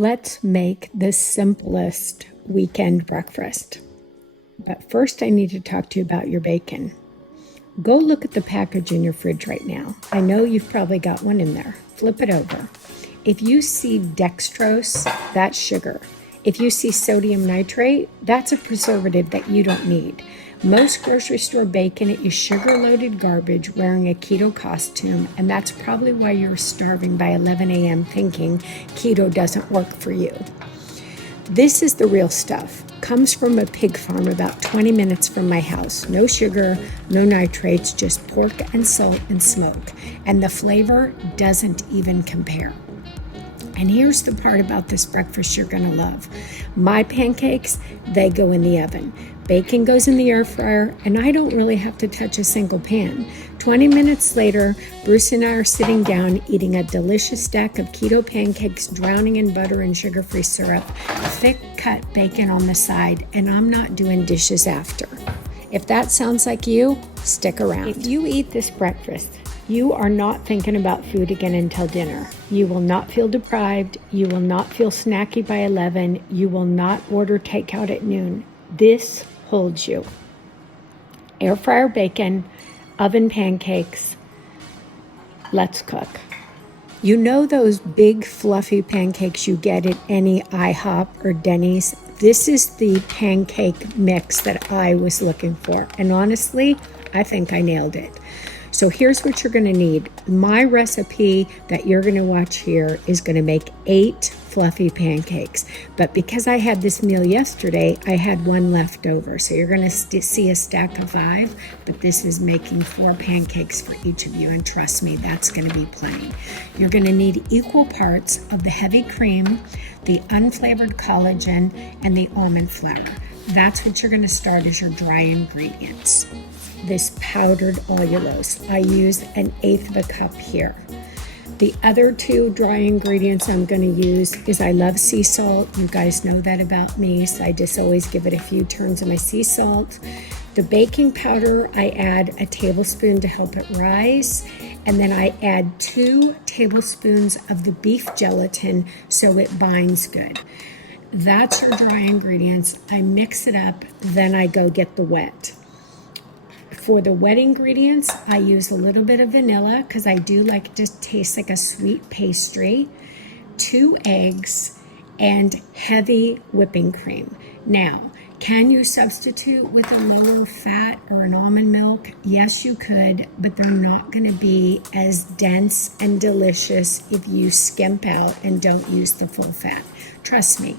Let's make the simplest weekend breakfast. But first, I need to talk to you about your bacon. Go look at the package in your fridge right now. I know you've probably got one in there. Flip it over. If you see dextrose, that's sugar. If you see sodium nitrate, that's a preservative that you don't need. Most grocery store bacon is sugar-loaded garbage wearing a keto costume, and that's probably why you're starving by 11 a.m. thinking keto doesn't work for you. This is the real stuff. Comes from a pig farm about 20 minutes from my house. No sugar, no nitrates, just pork and salt and smoke. And the flavor doesn't even compare. And here's the part about this breakfast you're gonna love. My pancakes, they go in the oven. Bacon goes in the air fryer, and I don't really have to touch a single pan. 20 minutes later, Bruce and I are sitting down eating a delicious stack of keto pancakes, drowning in butter and sugar-free syrup, thick cut bacon on the side, and I'm not doing dishes after. If that sounds like you, stick around. If you eat this breakfast, you are not thinking about food again until dinner. You will not feel deprived. You will not feel snacky by 11. You will not order takeout at noon. This holds you. Air fryer bacon, oven pancakes. Let's cook. You know those big fluffy pancakes you get at any IHOP or Denny's? This is the pancake mix that I was looking for. And honestly, I think I nailed it. So here's what you're gonna need. My recipe that you're gonna watch here is gonna make 8 fluffy pancakes. But because I had this meal yesterday, I had 1 left over. So you're gonna see a stack of 5, but this is making 4 pancakes for each of you. And trust me, that's gonna be plenty. You're gonna need equal parts of the heavy cream, the unflavored collagen, and the almond flour. That's what you're gonna start as your dry ingredients. This powdered allulose. I use 1/8 of a cup here. The other 2 dry ingredients I'm going to use is I love sea salt. You guys know that about me, so I just always give it a few turns of my sea salt. The baking powder, I add a tablespoon to help it rise, and then I add 2 tablespoons of the beef gelatin so it binds good. That's your dry ingredients. I mix it up, then I go get the wet. For the wet ingredients, I use a little bit of vanilla because I do like it to taste like a sweet pastry, 2 eggs, and heavy whipping cream. Now, can you substitute with a lower fat or an almond milk? Yes, you could, but they're not going to be as dense and delicious if you skimp out and don't use the full fat. Trust me.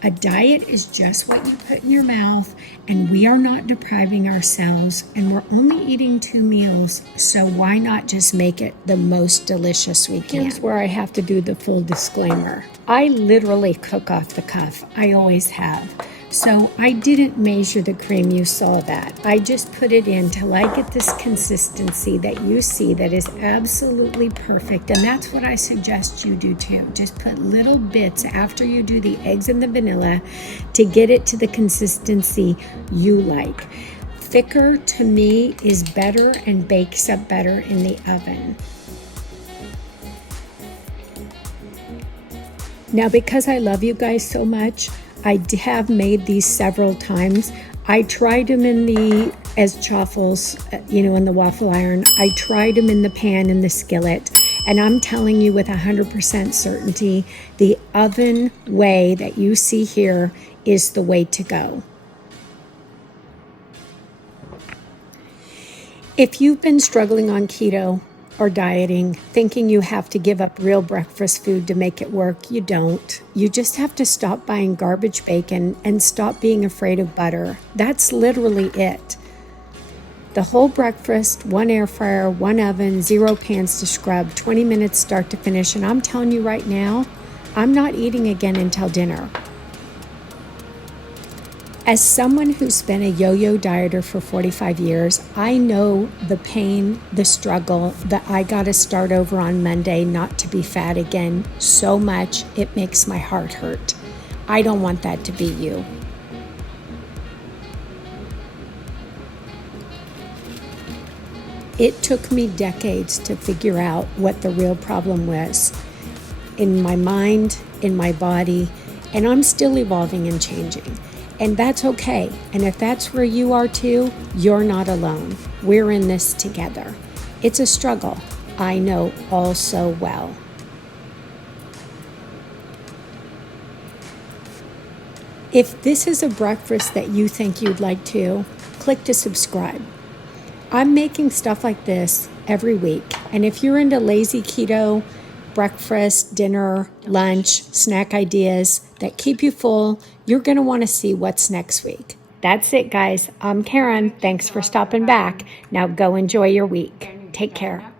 A diet is just what you put in your mouth, and we are not depriving ourselves, and we're only eating 2 meals, so why not just make it the most delicious we can? Here's where I have to do the full disclaimer. I literally cook off the cuff. I always have. So I didn't measure the cream, you saw that. I just put it in till I get this consistency that you see that is absolutely perfect. And that's what I suggest you do too. Just put little bits after you do the eggs and the vanilla to get it to the consistency you like. Thicker to me is better and bakes up better in the oven. Now, because I love you guys so much, I have made these several times. I tried them as chaffles, in the waffle iron. I tried them in the pan in the skillet. And I'm telling you with 100% certainty, the oven way that you see here is the way to go. If you've been struggling on keto or dieting, thinking you have to give up real breakfast food to make it work, you don't. You just have to stop buying garbage bacon and stop being afraid of butter. That's literally it. The whole breakfast, 1 air fryer, 1 oven, 0 pans to scrub, 20 minutes start to finish. And I'm telling you right now, I'm not eating again until dinner. As someone who's been a yo-yo dieter for 45 years, I know the pain, the struggle, that I got to start over on Monday not to be fat again so much it makes my heart hurt. I don't want that to be you. It took me decades to figure out what the real problem was. in my mind, in my body, and I'm still evolving and changing. And that's okay. And if that's where you are too, you're not alone. We're in this together. It's a struggle, I know all so well. If this is a breakfast that you think you'd like to, click to subscribe. I'm making stuff like this every week. And if you're into lazy keto, breakfast, dinner, lunch, snack ideas that keep you full, you're going to want to see what's next week. That's it, guys. I'm Karen. Thanks for stopping back. Now go enjoy your week. Take care.